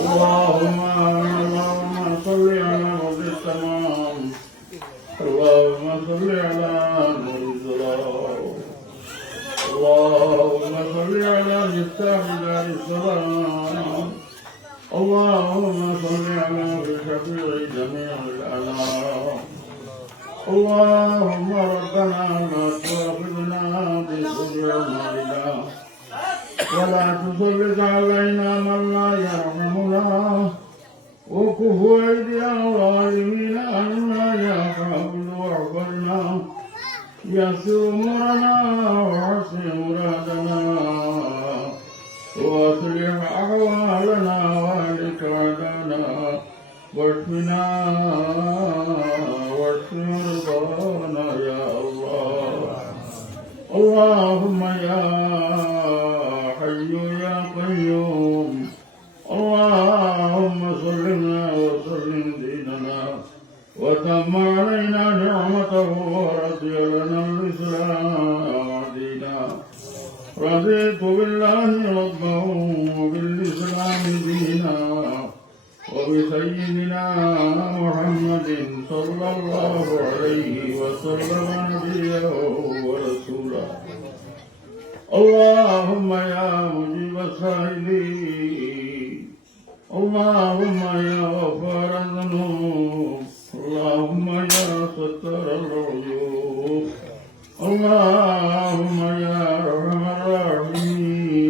اللهم صل على نبي التمام. اللهم صل على نور الظلام. اللهم صل على مفتاح دار السلام. اللهم صل على شفيع جميع الأنام. اللهم ربنا لا تؤاخذنا بسوء أعمالنا ولا تسلط علينا من لا يرحمنا وكف أيدي الظالمين عنا يا قابل واعف عنا يسر أمورنا وحسن مرادنا واصلح أحوالنا واهلك عدانا واشفنا واشف مرضانا يا الله. اللهم يا حي يا قيوم اللهم صلنا وسلم ديننا وتم علينا نعمته ورضي لنا الإسلام دينا. رضيت بالله ربا وبالإسلام دينا وبسيدنا محمد صلى الله عليه وسلم نبيا ورسولا. اللهم يا مجيب السائلين اللهم يا غفار الذنوب اللهم يا ستار العيوب اللهم يا أرحم الراحمين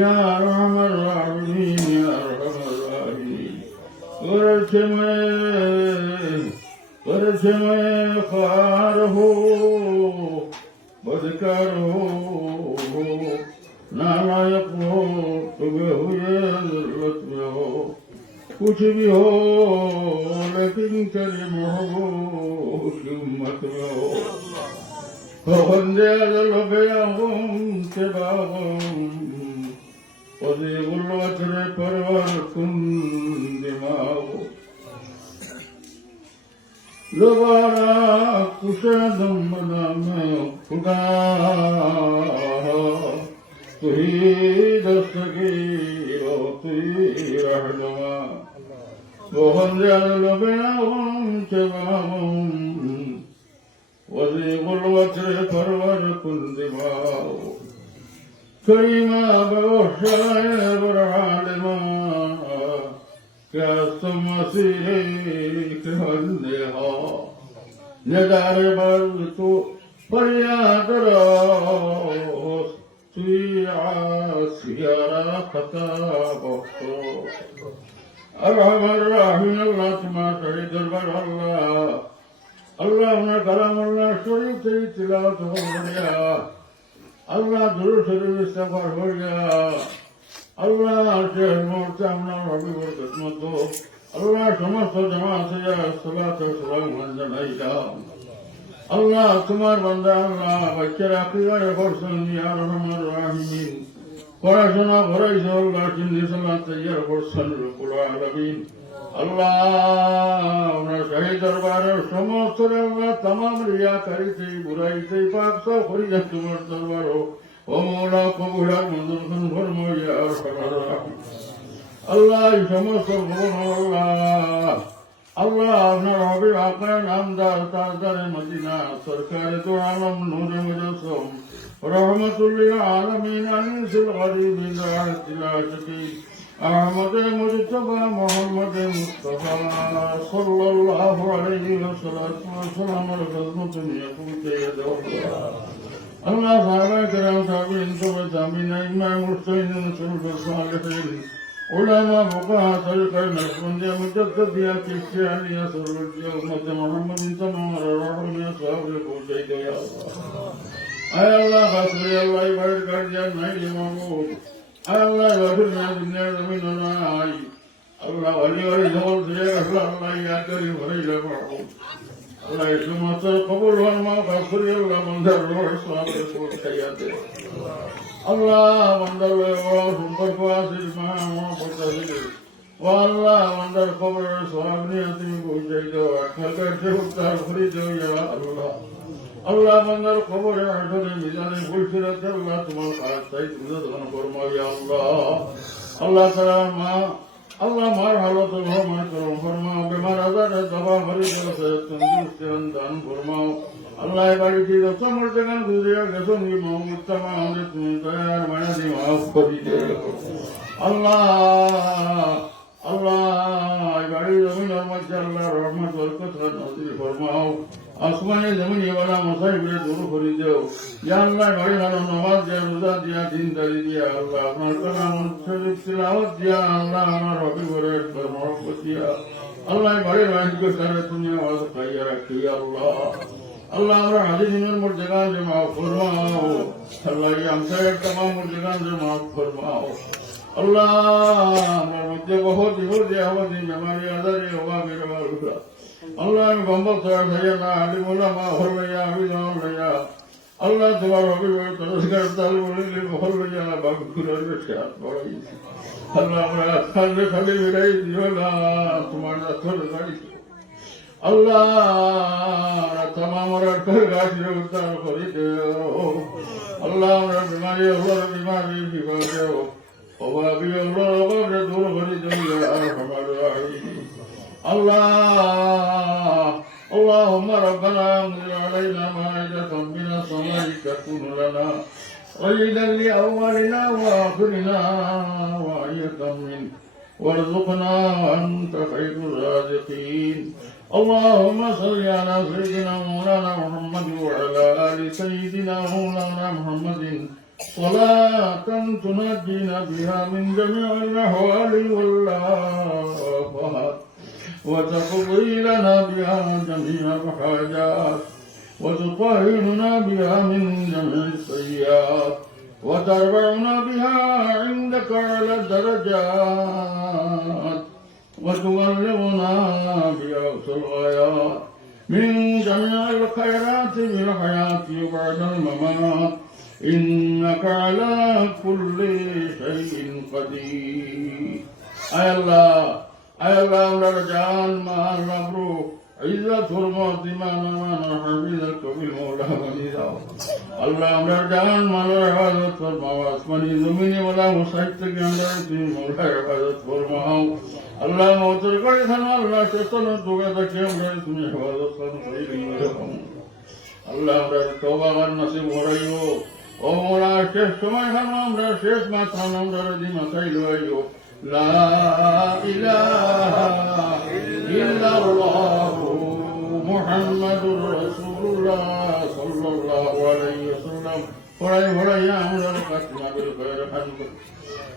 يا أرحم الراحمين يا أرحم الراحمين. ورسمه خاره وذكره नाला यको तुम्हें हुए जरूरत में हो कुछ भी हो लेकिन तेरी मोहब्बत की उम्मत में हो बंदे अजल गया हूँ के बाबम पदे गुल्वतरे परवर तुम दिमागो दोबारा कुशदम बना में खुदा तुही दस्तगीर तुही रहनुमा बंदे अजल गया हूँ के बाबम وذي غلوة فرور كل دماء كريما بوحشاء برعالما كاستم مسيحك هندها ندار بلتو فرياد راس تيعا سيارا خطابه أرحم الراحمين الله تما شهيد البر الله اللهم كلام الله شريف تي تلاوت हो गया अल्लाह दुरूद शरीफ इस्तिग़फ़ार हो गया अल्लाह शेर मोहतरम रबी और खिदमत हो अल्लाह समस्त जमात से या सलात और सलाम मंजलाइला अल्लाह तुम्हार बंदा अल्लाह बच्चे अकीदा फरसन या रहमान रहीम पढ़ाशोना भराई से अल्लाह जिंदगी सलात तैयार फरसन रब्बुल आलमीन अल्लाह शहीद दरबार समस्त अल्लाह तमाम रियाकारी से बुराई से पाक सब फरीद तुम्हारे दरबार हो ओ मौला कबूल मंजूर फरमा या अरहमर राहिमीन अल्लाह समस्त अल्लाह अल्लाह अपना हबीब आका नामदार ताजदार मदीना सरकार तो आलम नूर मुजस्सम रहमतुल लिल आलमीन अनिल गरीब दातिल आशिकीन अहमद मुज्तबा मोहम्मद मुस्तफा सल्लल्लाहु अलैहि वसल्लम खिदमत में पहुंचे अल्लाह साहबा करम ताबीन ताबीन इमाम मुस्लिमीन सुन्नत सालिहीन उलमा फुक़हा तरीक़े नक्शबंदी मुजद्दिदिया किशियानिया सुन्नत उम्मत मोहम्मद तमाम रहमत साहब पहुंचे गया अल्लाह गफर अल्लाह इबादत कर दिया नहीं मांगो Allah wafirna dunya min al-ay Allah wali wali zawal se Allah ya kari wali la ma'u Allah ismat qabul wal maghfir Allah mandar ruh sawab rasul kayate Allah mandar wa sumber fasil ma fadil wallah mandar qabul sawab niyati ko jaido akal se uttar khrido ya Allah Allah mandar qabul ajr mizan fulsirat Allah tumar qaat sayyid mudad furma ya Allah আল্লাহ তাআলা মা আল্লাহ মার হালত রহমত করম ফরমাও বেমার আজারে দবা ভরি দেছে তন্দুরুস্তি দান ফরমাও আল্লাহ বাড়িতে যত মর্যাদান গুজরিয়া গেছো নি মুত্তামা আমাদের তুমি দয়ার মায়া দিয়ে মাফ করে দিও আল্লাহ আল্লাহ বাড়ি জমিনের মধ্যে আল্লাহ রহমত বরকত নাযিল ফরমাও আসমানে জমিনে ওয়ালা মুসাইবরে দূর করে দিও ইয়া আল্লাহ বাড়ি ভালো নামাজ দিয়া রোজা দিয়া দিনদারি দিয়া আল্লাহ আপনার কালাম শরীফ তিলাওয়াত দিয়া আল্লাহ আমার রবি করে মহব্বত দিয়া আল্লাহ বাড়ির রাজকে সারা দুনিয়া আওয়াজ পাইয়া রাখি আল্লাহ আল্লাহ আমরা হাজিরিনের মুর্জাগান যে মাফ ফরমাও আল্লাহ এই আমসায়ের तमाम মুর্জাগান যে মাফ ফরমাও আল্লাহ আমার মধ্যে বহুত বিপদে আমাদের বেমারি আজারে হওয়া মেরে মারুরা আল্লাহ আমি গম্বল সাহেব ভাইয়া না আলিমুল্লাহ মা হল ভাইয়া আমি নাম ভাইয়া আল্লাহ তোমার অভিভাবক তরস্কার তাল বলে হল ভাইয়া বাঘ ঘুরার বেশি হাত বাড়াই আল্লাহ আমরা খালে খালি বেড়াই দিও না তোমার রাথর গাড়ি আল্লাহ तमाम গাছের উদ্ধার করে দেও আল্লাহ আমরা বিমারি হলো বিমারি বিভাগ দেও অভাবী হলো অভাবে দূর করে দেও আর আমার الله اللهم ربنا انزل علينا مائدة من السماء تكون لنا عيدا لأولنا وآخرنا وآية منك وارزقنا وأنت خير الرازقين اللهم صل على سيدنا مولانا محمد وعلى آل سيدنا مولانا محمد صلاة تنجينا بها من جميع الأهوال والآفات وتقضي لنا بها جميع الحاجات وتطهرنا بها من جميع السيئات وترفعنا بها عندك على الدرجات وتبلغنا بها الغايات من جميع الخيرات في الحياة وبعد الممات إنك على كل شيء قدير أي الله আমরা জান মাল রাবরু ইজ্জত হুরমত ইমান মান হাবিজাত কবিল মওলা বনি দাও আল্লাহ আমরা জান মাল ইবাদত ফরমাও আসমানি জমিনে ওয়ালা মুসাইব থেকে আমরা তুমি মওলা ইবাদত ফরমাও আল্লাহ মওতর করে খান আল্লাহ চেতন দুগা দেখে আমরা তুমি ইবাদত করি আল্লাহ আমরা তওবা কর নসিব হরাইও ও মওলা শেষ সময় খান আমরা শেষ মাত্রা আমরা দিন মাথায় লইও لا إله إلا الله محمد رسول الله صلى الله عليه وسلم وعلى أمر القتل بالخير حمد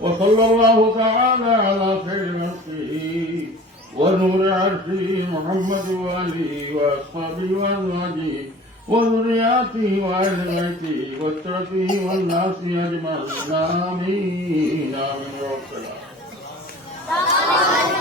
وصلى الله تعالى على خير نفسه ونور عرشه محمد وآله وأصحابه وأزواجه وذرياته وأهل بيته واسرته والناس أجمعين آمين آمين يا رب العالمين